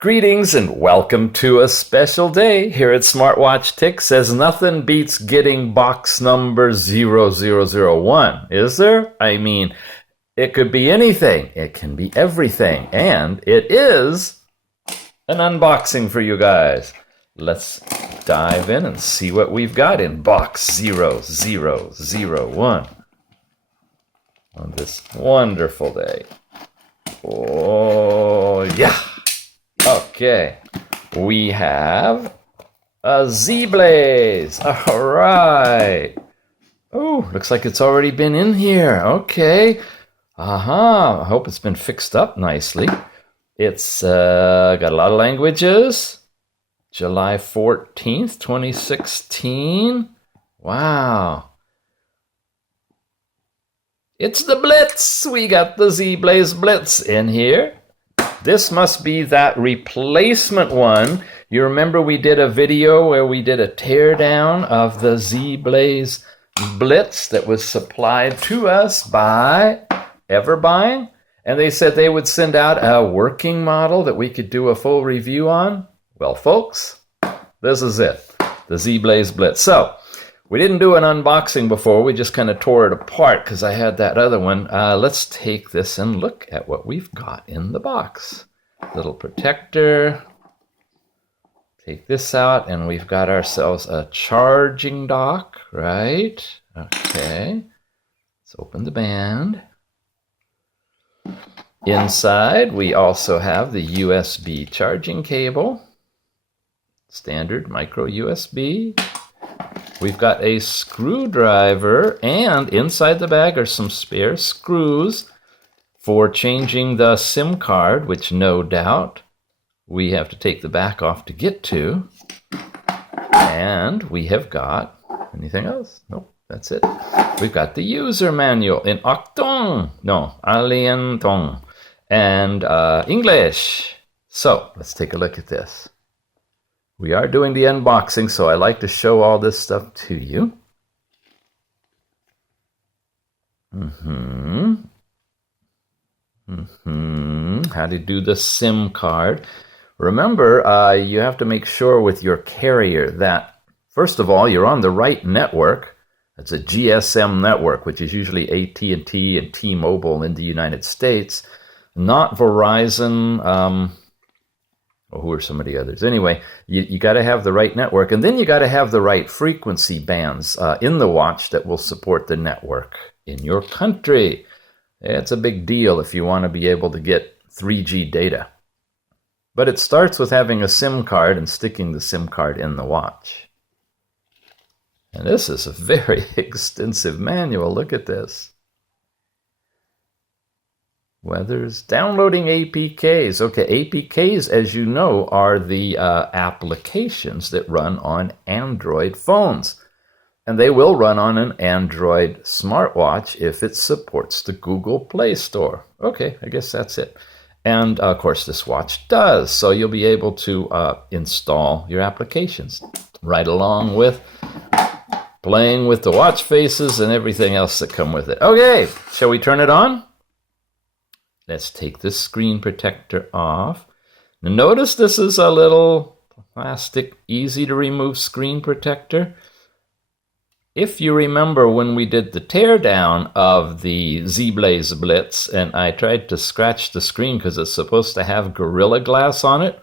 Greetings and welcome to a special day here at Smartwatch Tick. Says nothing beats getting box number 0001, is there? I mean, it could be anything, it can be everything, and it is an unboxing for you guys. Let's dive in and see what we've got in box 0001 on this wonderful day. Oh, yeah. Okay, we have a Zeblaze. All right. Oh, looks like it's already been in here. Okay. I hope it's been fixed up nicely. It's got a lot of languages. July 14th, 2016. Wow. It's the Blitz. We got the Zeblaze Blitz in here. This must be that replacement one. You remember we did a video where we did a teardown of the Zeblaze Blitz that was supplied to us by Everbuying? And they said they would send out a working model that we could do a full review on. Well, folks, this is it, the Zeblaze Blitz. So, we didn't do an unboxing before, we just kind of tore it apart because I had that other one. Let's take this and look at what we've got in the box. Little protector. Take this out and we've got ourselves a charging dock, right? Okay. Let's open the band. Inside we also have the USB charging cable. Standard micro USB. We've got a screwdriver, and inside the bag are some spare screws for changing the SIM card, which no doubt we have to take the back off to get to. And we have got, anything else? Nope, that's it. We've got the user manual in Alienton, and English. So let's take a look at this. We are doing the unboxing, so I like to show all this stuff to you. How to do the SIM card. Remember, you have to make sure with your carrier that, first of all, you're on the right network. That's a GSM network, which is usually AT&T and T-Mobile in the United States, not Verizon, who are some of the others? Anyway, you got to have the right network, and then you got to have the right frequency bands in the watch that will support the network in your country. It's a big deal if you want to be able to get 3G data. But it starts with having a SIM card and sticking the SIM card in the watch. And this is a very extensive manual. Look at this. Weather's downloading APKs. Okay, APKs, as you know, are the applications that run on Android phones. And they will run on an Android smartwatch if it supports the Google Play Store. Okay, I guess that's it. And, of course, this watch does. So you'll be able to install your applications right along with playing with the watch faces and everything else that come with it. Okay, shall we turn it on? Let's take this screen protector off. Now notice this is a little plastic, easy to remove screen protector. If you remember when we did the teardown of the Zeblaze Blitz and I tried to scratch the screen because it's supposed to have Gorilla Glass on it,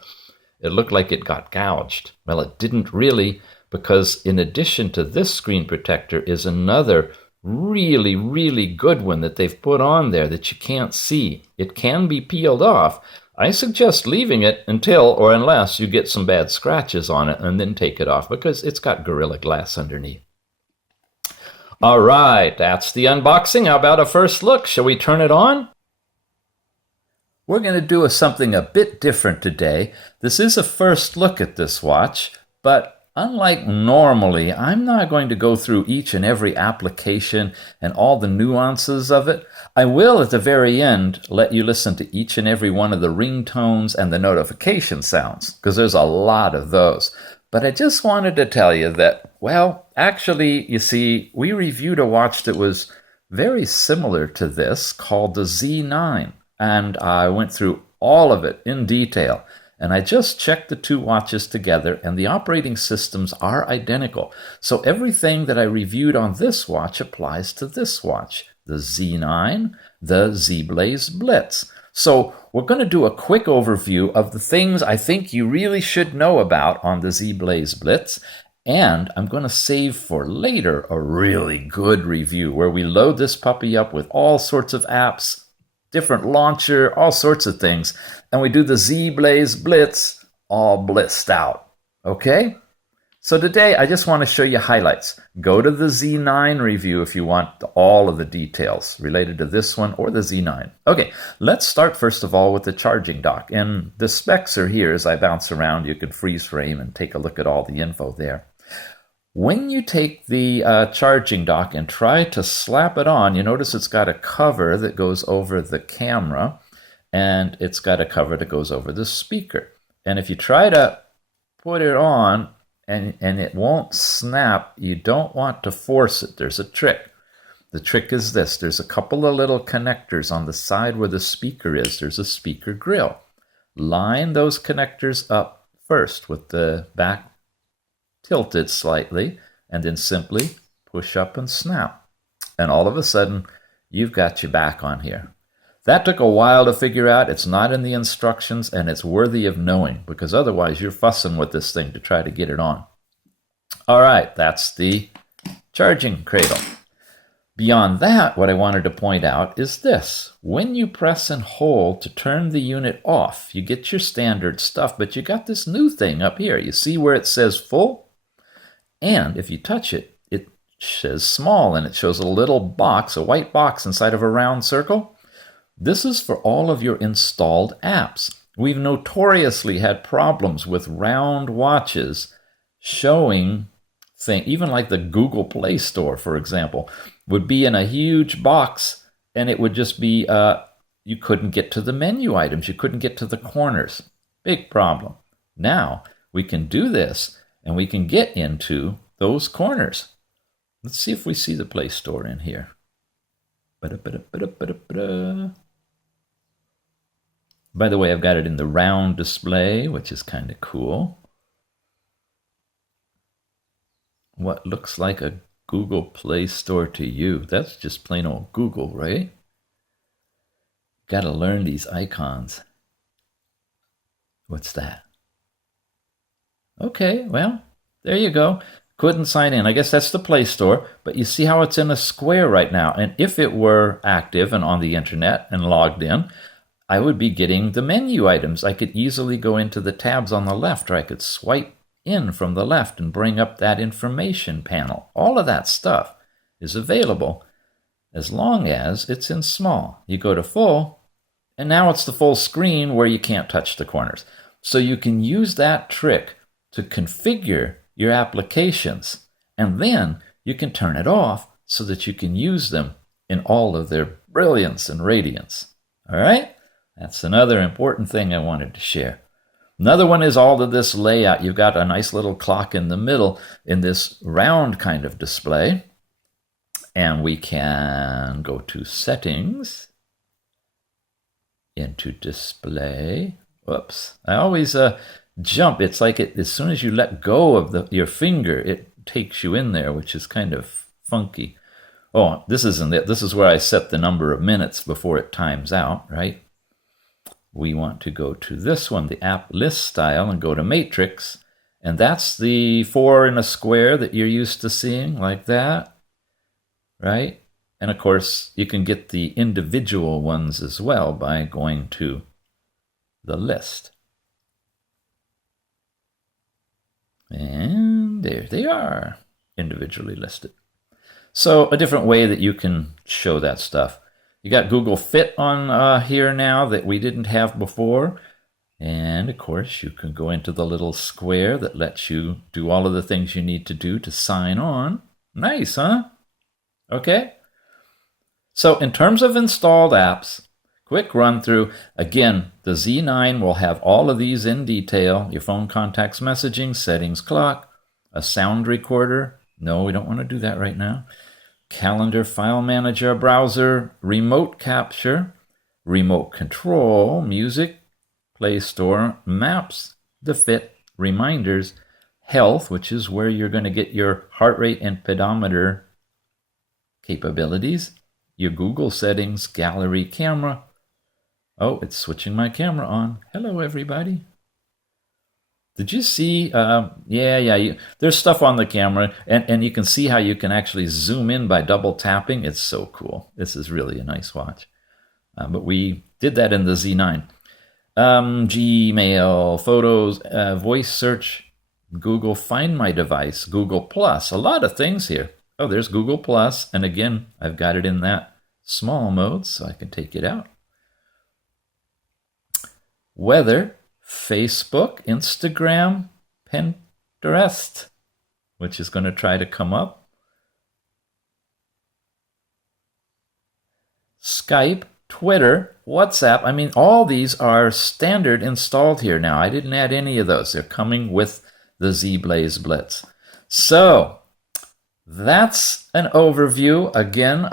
it looked like it got gouged. Well, it didn't really, because in addition to this screen protector is another really, really good one that they've put on there that you can't see. It can be peeled off. I suggest leaving it until or unless you get some bad scratches on it and then take it off because it's got Gorilla Glass underneath. All right, that's the unboxing. How about a first look? Shall we turn it on? We're going to do something a bit different today. This is a first look at this watch, but unlike normally, I'm not going to go through each and every application and all the nuances of it. I will, at the very end, let you listen to each and every one of the ringtones and the notification sounds, because there's a lot of those. But I just wanted to tell you that, well, actually, you see, we reviewed a watch that was very similar to this called the Z9, and I went through all of it in detail. And I just checked the two watches together, and the operating systems are identical. So everything that I reviewed on this watch applies to this watch, the Z9, the Zeblaze Blitz. So we're going to do a quick overview of the things I think you really should know about on the Zeblaze Blitz. And I'm going to save for later a really good review where we load this puppy up with all sorts of apps, different launcher, all sorts of things. And we do the Zeblaze Blitz all blitzed out. Okay? So today I just want to show you highlights. Go to the Z9 review if you want all of the details related to this one or the Z9. Okay, let's start first of all with the charging dock. And the specs are here as I bounce around. You can freeze frame and take a look at all the info there. When you take the charging dock and try to slap it on, you notice it's got a cover that goes over the camera, and it's got a cover that goes over the speaker. And if you try to put it on and it won't snap, you don't want to force it. There's a trick. The trick is this. There's a couple of little connectors on the side where the speaker is. There's a speaker grill. Line those connectors up first with the back tilted slightly, and then simply push up and snap. And all of a sudden, you've got your back on here. That took a while to figure out. It's not in the instructions, and it's worthy of knowing, because otherwise you're fussing with this thing to try to get it on. All right, that's the charging cradle. Beyond that, what I wanted to point out is this. When you press and hold to turn the unit off, you get your standard stuff, but you got this new thing up here. You see where it says full? And if you touch it, it says small, and it shows a little box, a white box inside of a round circle. This is for all of your installed apps. We've notoriously had problems with round watches showing things, even like the Google Play Store, for example, would be in a huge box, and it would just be, you couldn't get to the menu items. You couldn't get to the corners. Big problem. Now, we can do this, and we can get into those corners. Let's see if we see the Play Store in here. By the way, I've got it in the round display, which is kind of cool. What looks like a Google Play Store to you? That's just plain old Google, right? Got to learn these icons. What's that? Okay, well, there you go. Couldn't sign in. I guess that's the Play Store, but you see how it's in a square right now. And if it were active and on the internet and logged in, I would be getting the menu items. I could easily go into the tabs on the left, or I could swipe in from the left and bring up that information panel. All of that stuff is available as long as it's in small. You go to full, and now it's the full screen where you can't touch the corners. So you can use that trick to configure your applications, and then you can turn it off so that you can use them in all of their brilliance and radiance. All right? That's another important thing I wanted to share. Another one is all of this layout. You've got a nice little clock in the middle in this round kind of display. And we can go to Settings, into Display. Whoops. I always jump. It's like as soon as you let go of your finger, it takes you in there, which is kind of funky. Oh, this isn't it. This is where I set the number of minutes before it times out, right? We want to go to this one, the app list style, and go to matrix. And that's the 4 in a square that you're used to seeing, like that, right? And of course, you can get the individual ones as well by going to the list. And there they are, individually listed. So a different way that you can show that stuff. You got Google Fit on here now that we didn't have before. And of course, you can go into the little square that lets you do all of the things you need to do to sign on. Nice, huh? Okay. So in terms of installed apps, quick run through. Again, the Z9 will have all of these in detail. Your phone contacts, messaging, settings, clock, a sound recorder. No, we don't want to do that right now. Calendar, file manager, browser, remote capture, remote control, music, Play Store, Maps, the Fit, Reminders, Health, which is where you're going to get your heart rate and pedometer capabilities, your Google settings, gallery, camera. Oh, it's switching my camera on. Hello, everybody. Did you see? There's stuff on the camera, and you can see how you can actually zoom in by double tapping. It's so cool. This is really a nice watch. But we did that in the Z9. Gmail, photos, voice search, Google Find My Device, Google Plus, a lot of things here. Oh, there's Google Plus, and again, I've got it in that small mode, so I can take it out. Weather, Facebook, Instagram, Pinterest, which is going to try to come up. Skype, Twitter, WhatsApp. I mean, all these are standard installed here now. I didn't add any of those. They're coming with the Zeblaze Blitz. So that's an overview. Again,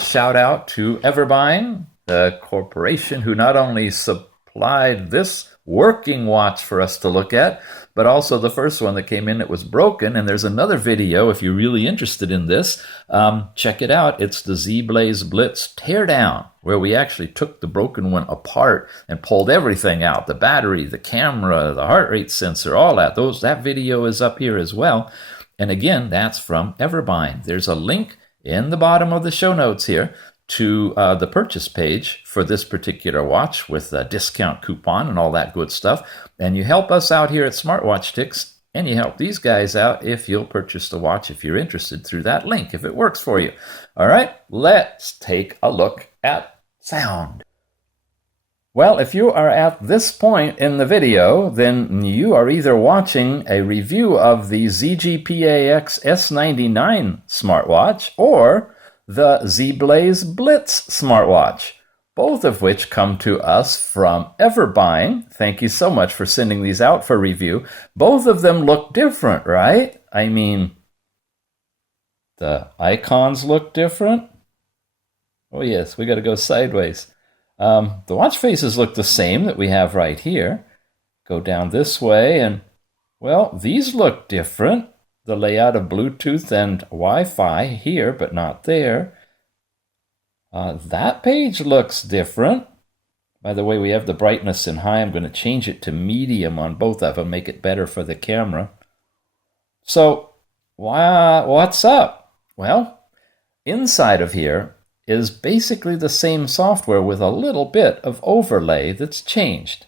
shout out to Everbuying, the corporation who not only supplied this working watch for us to look at, but also the first one that came in that was broken. And there's another video, if you're really interested in this, check it out. It's the Zeblaze Blitz teardown, where we actually took the broken one apart and pulled everything out, the battery, the camera, the heart rate sensor, all that. That video is up here as well. And again, that's from Everbuying. There's a link in the bottom of the show notes here to the purchase page for this particular watch with a discount coupon and all that good stuff. And you help us out here at Smartwatch Ticks, and you help these guys out if you'll purchase the watch if you're interested through that link, if it works for you. All right, let's take a look at sound. Well, if you are at this point in the video, then you are either watching a review of the ZGPAX S99 smartwatch or the Zeblaze Blitz smartwatch, both of which come to us from Everbuying. Thank you so much for sending these out for review. Both of them look different, right? I mean, the icons look different. Oh yes, we got to go sideways. The watch faces look the same that we have right here. Go down this way and, well, these look different. The layout of Bluetooth and Wi-Fi here, but not there. That page looks different. By the way, we have the brightness in high. I'm going to change it to medium on both of them, make it better for the camera. So, what's up? Well, inside of here is basically the same software with a little bit of overlay that's changed.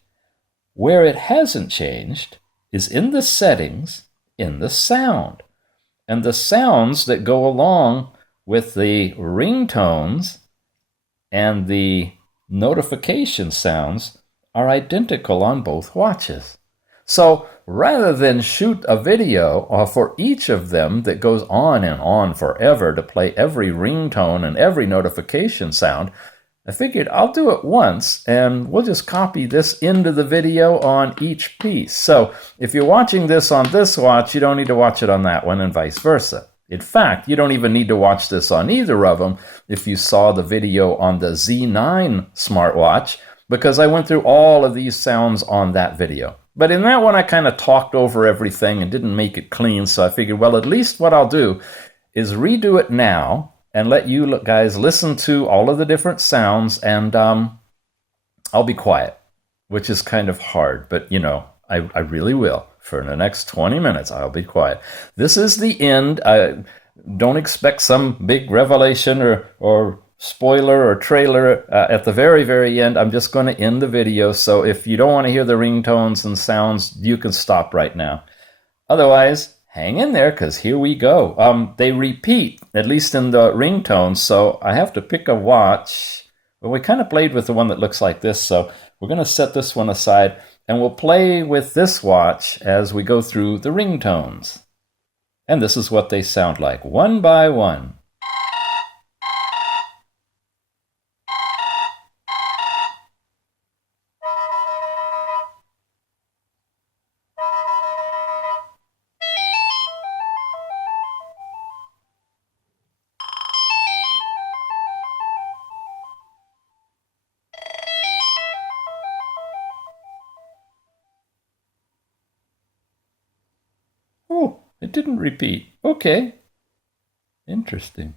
Where it hasn't changed is in the settings, in the sound. And the sounds that go along with the ringtones and the notification sounds are identical on both watches. So rather than shoot a video for each of them that goes on and on forever to play every ringtone and every notification sound, I figured I'll do it once and we'll just copy this into the video on each piece. So if you're watching this on this watch, you don't need to watch it on that one and vice versa. In fact, you don't even need to watch this on either of them if you saw the video on the Z9 smartwatch, because I went through all of these sounds on that video. But in that one, I kind of talked over everything and didn't make it clean, so I figured, well, at least what I'll do is redo it now and let you guys listen to all of the different sounds, and I'll be quiet, which is kind of hard, but you know, I really will. For the next 20 minutes, I'll be quiet. This is the end. Don't expect some big revelation or spoiler or trailer at the very, very end. I'm just going to end the video, so if you don't want to hear the ringtones and sounds, you can stop right now. Otherwise, hang in there, because here we go. They repeat, at least in the ringtones, so I have to pick a watch. Well, we kind of played with the one that looks like this, so we're going to set this one aside, and we'll play with this watch as we go through the ringtones. And this is what they sound like, one by one. It didn't repeat. Okay. Interesting.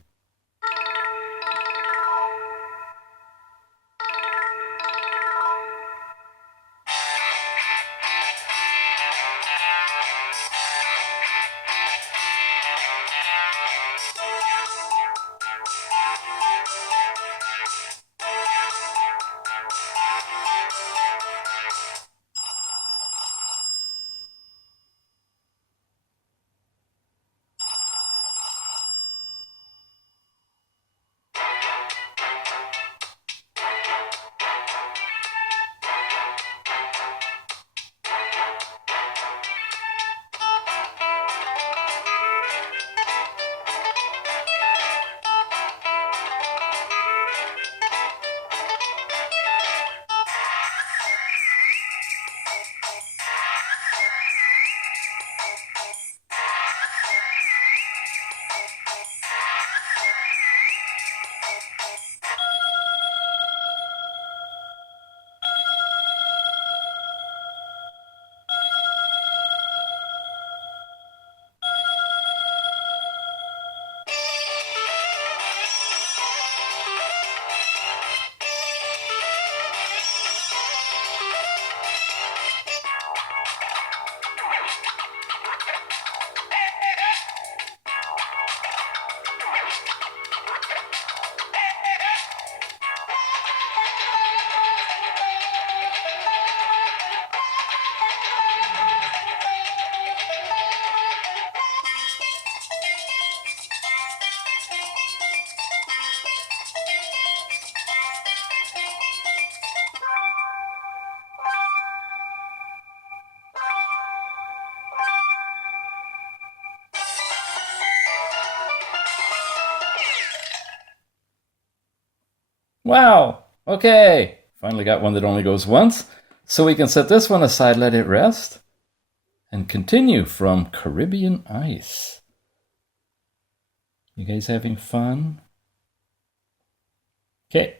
Wow. Okay. Finally got one that only goes once. So we can set this one aside, let it rest, and continue from Caribbean Ice. You guys having fun? Okay.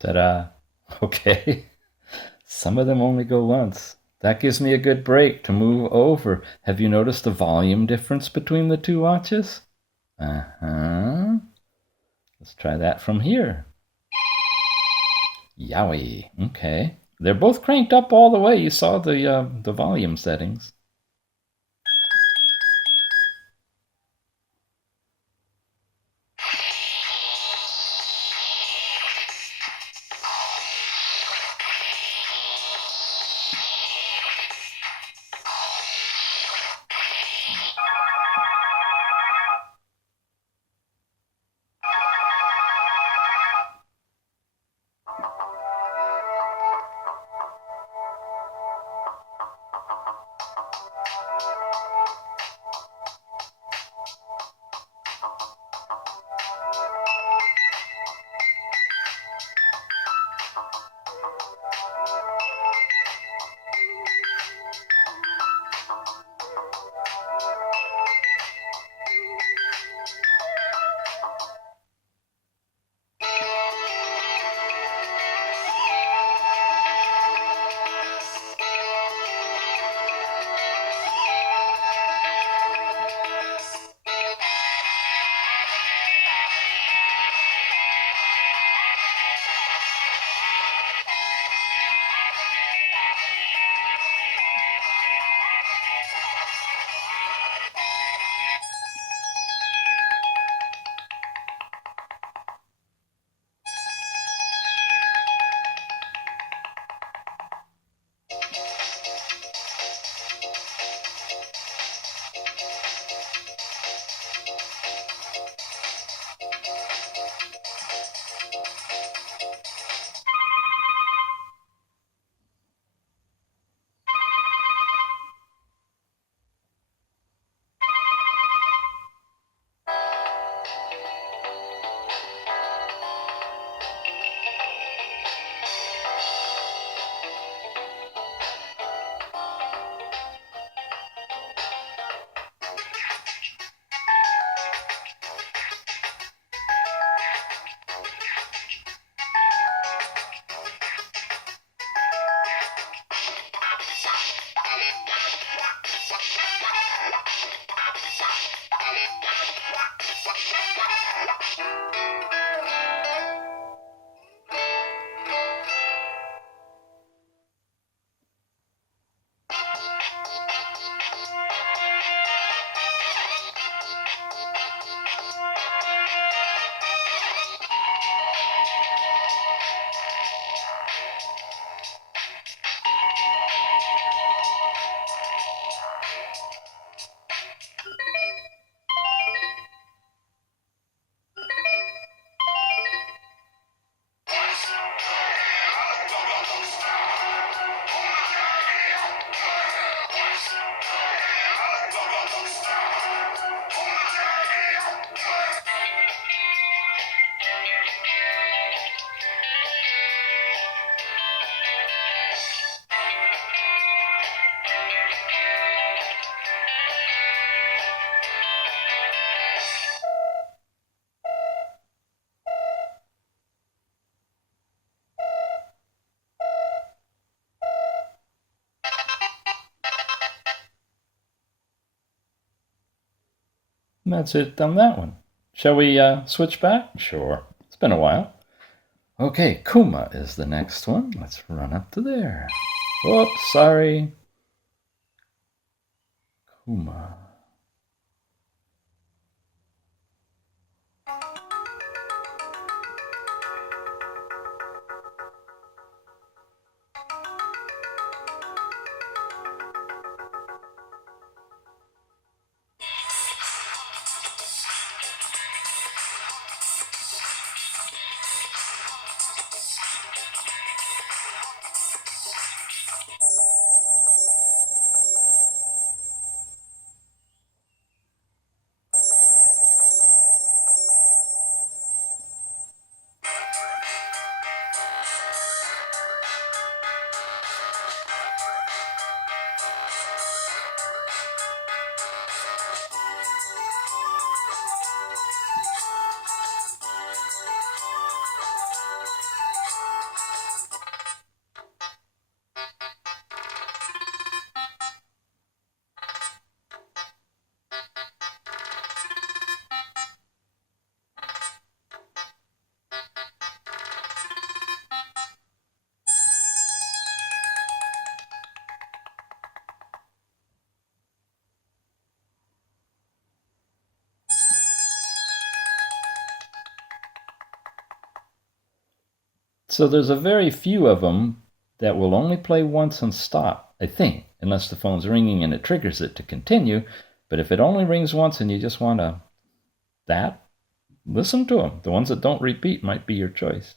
Ta-da. Okay. Some of them only go once. That gives me a good break to move over. Have you noticed the volume difference between the two watches? Uh-huh. Let's try that from here. Yowie. Okay. They're both cranked up all the way. You saw the volume settings. That's it on that one. Shall we switch back? Sure. It's been a while. Okay, Kuma is the next one. Let's run up to there. Oops, sorry. Kuma. So there's a very few of them that will only play once and stop, I think, unless the phone's ringing and it triggers it to continue. But if it only rings once and you just want that, listen to them. The ones that don't repeat might be your choice.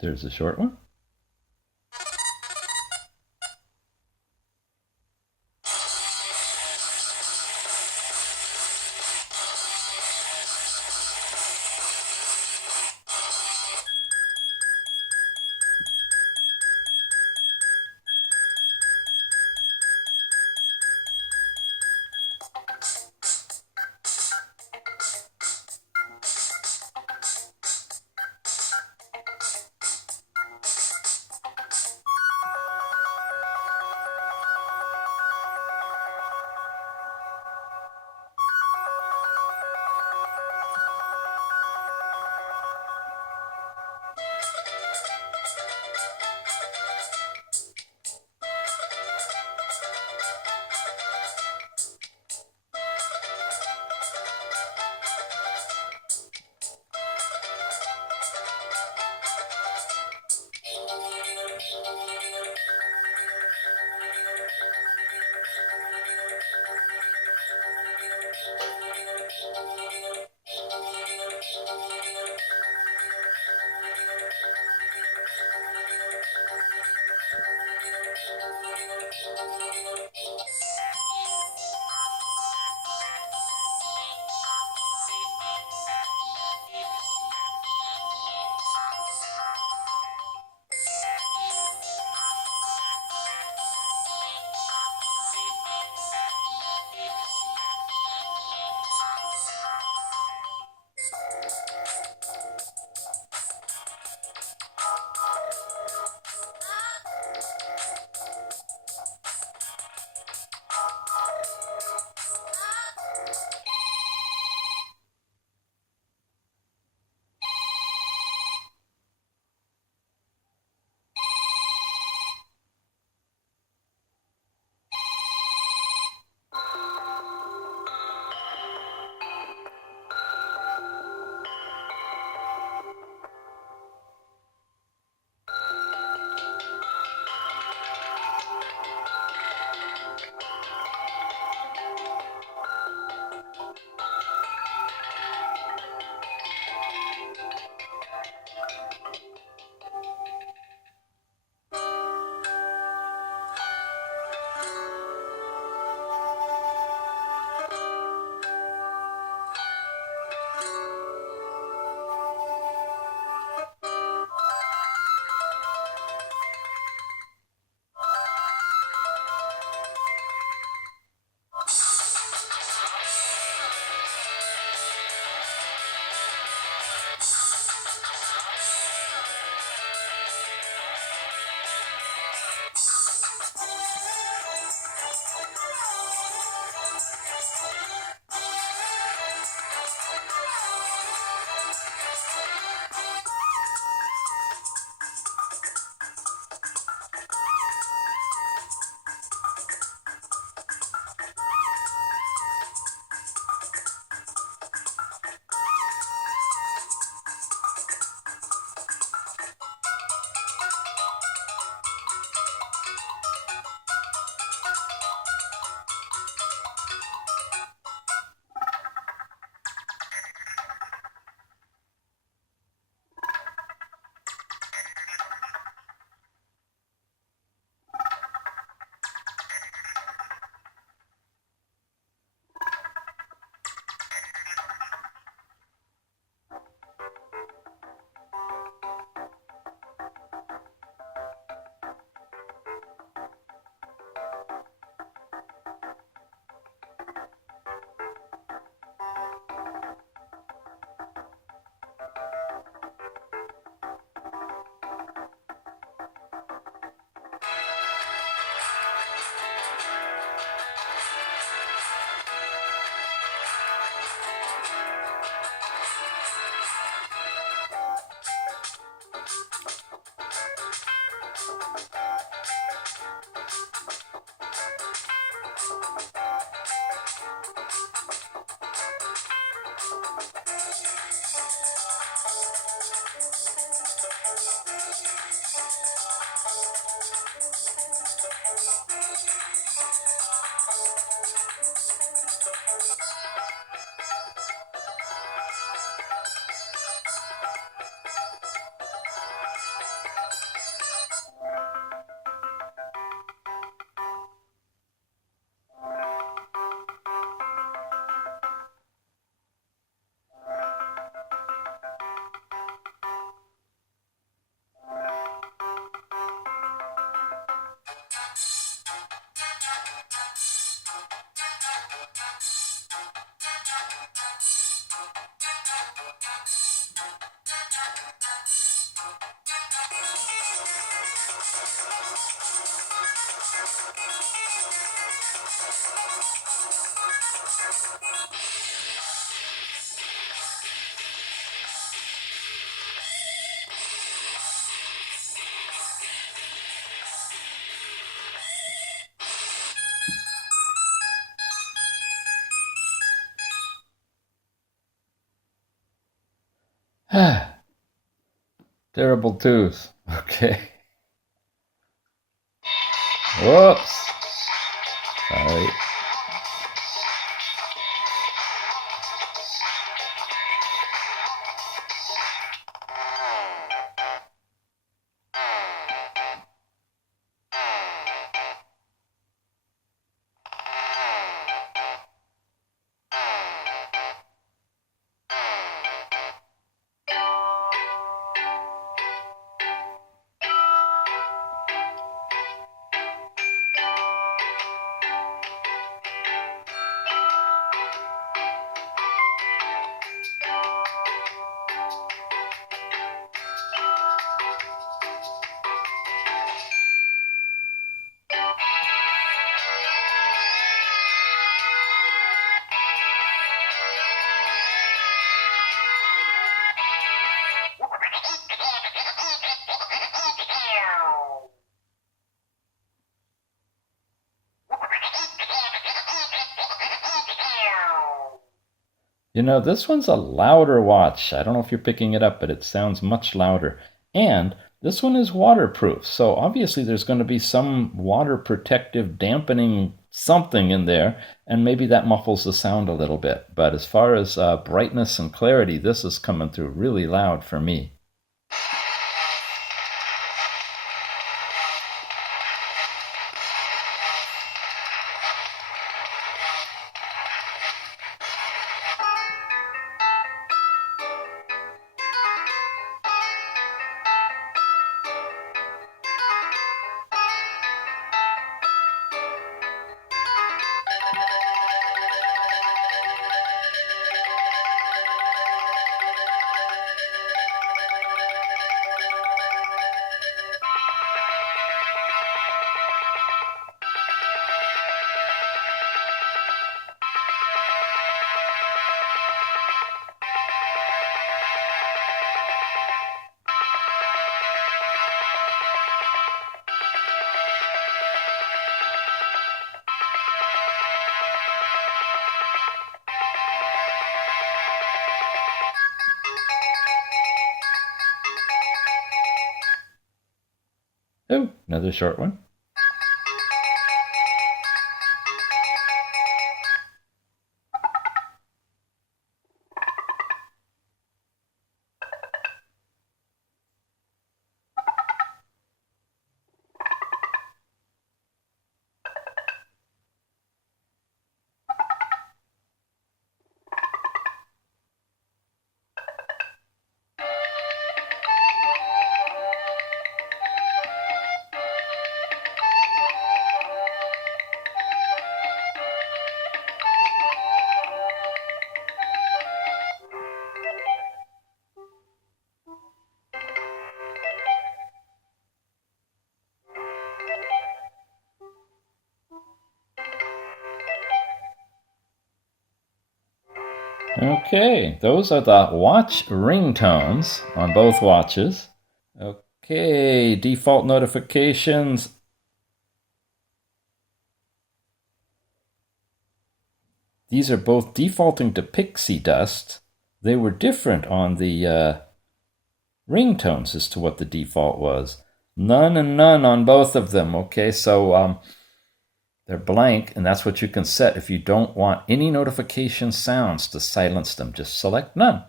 There's a short one. Terrible tooth. Okay. Whoops. Sorry. You know, this one's a louder watch. I don't know if you're picking it up, but it sounds much louder. And this one is waterproof, so obviously there's going to be some water protective dampening something in there, and maybe that muffles the sound a little bit. But as far as brightness and clarity, this is coming through really loud for me. Oh, another short one. Okay, those are the watch ringtones on both watches. Okay, default notifications. These are both defaulting to pixie dust. They were different on the ringtones as to what the default was. None and none on both of them. Okay, so they're blank, and that's what you can set if you don't want any notification sounds to silence them. Just select none.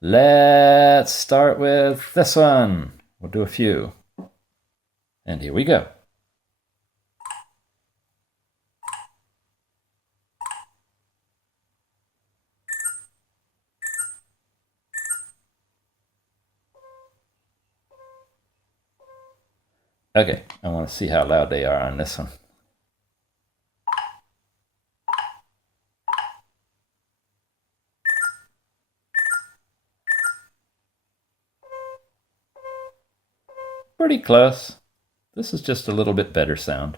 Let's start with this one. We'll do a few. And here we go. Okay, I want to see how loud they are on this one. Pretty close. This is just a little bit better sound.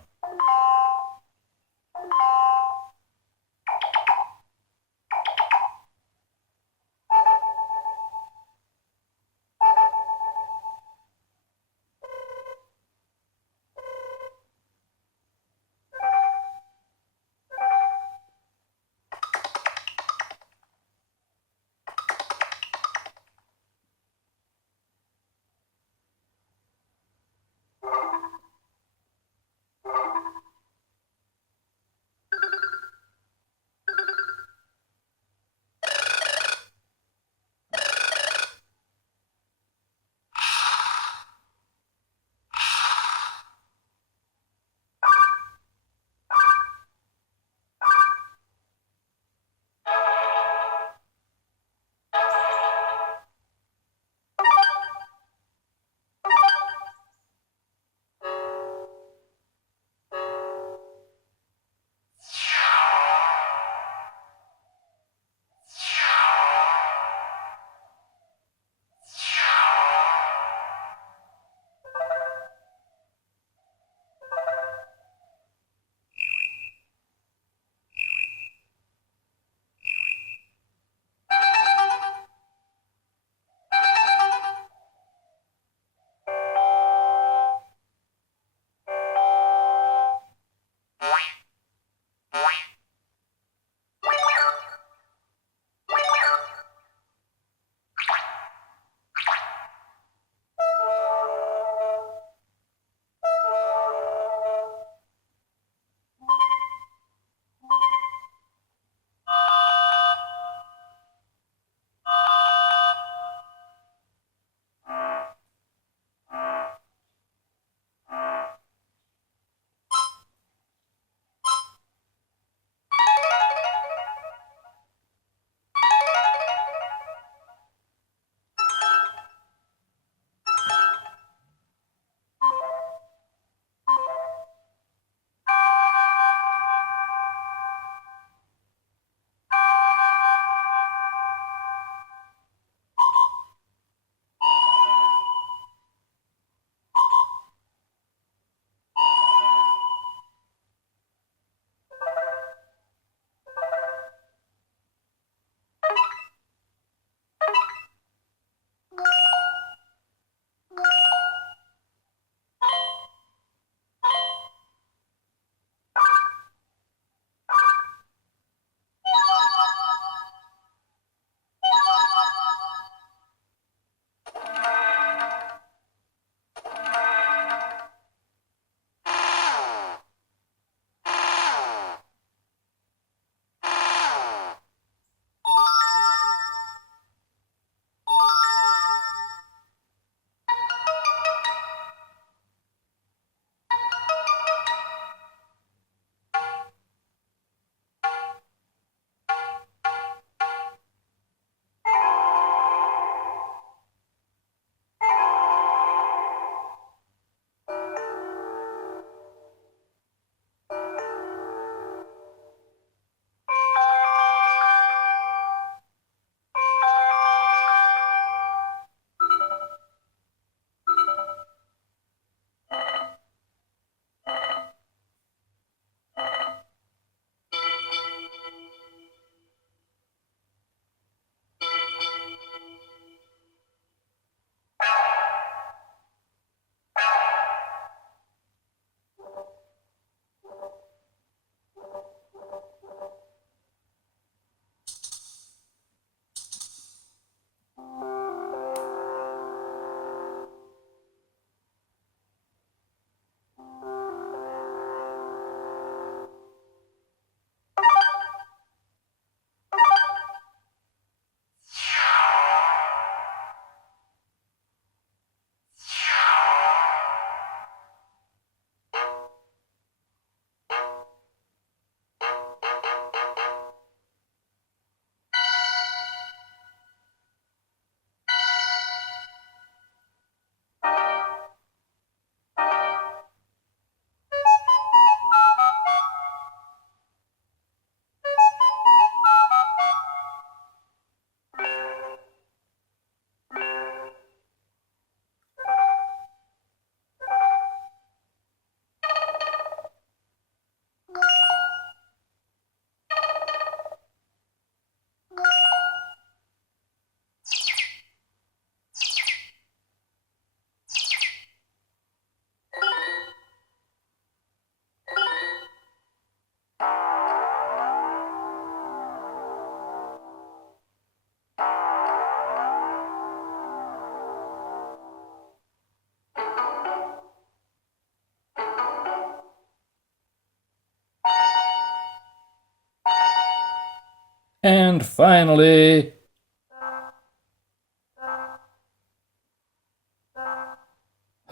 And finally,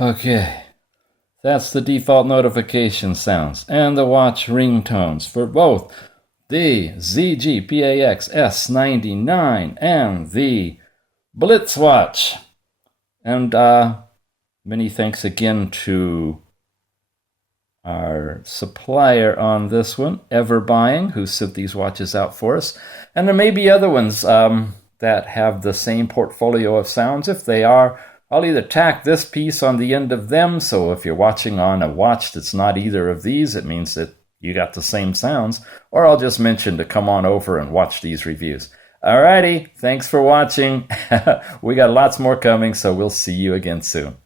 okay, that's the default notification sounds and the watch ringtones for both the ZGPAX S99 and the Blitz watch. And many thanks again to our supplier on this one, Everbuying, who sent these watches out for us. And there may be other ones that have the same portfolio of sounds. If they are, I'll either tack this piece on the end of them, so if you're watching on a watch that's not either of these, it means that you got the same sounds, or I'll just mention to come on over and watch these reviews. Alrighty, thanks for watching. We got lots more coming, so we'll see you again soon.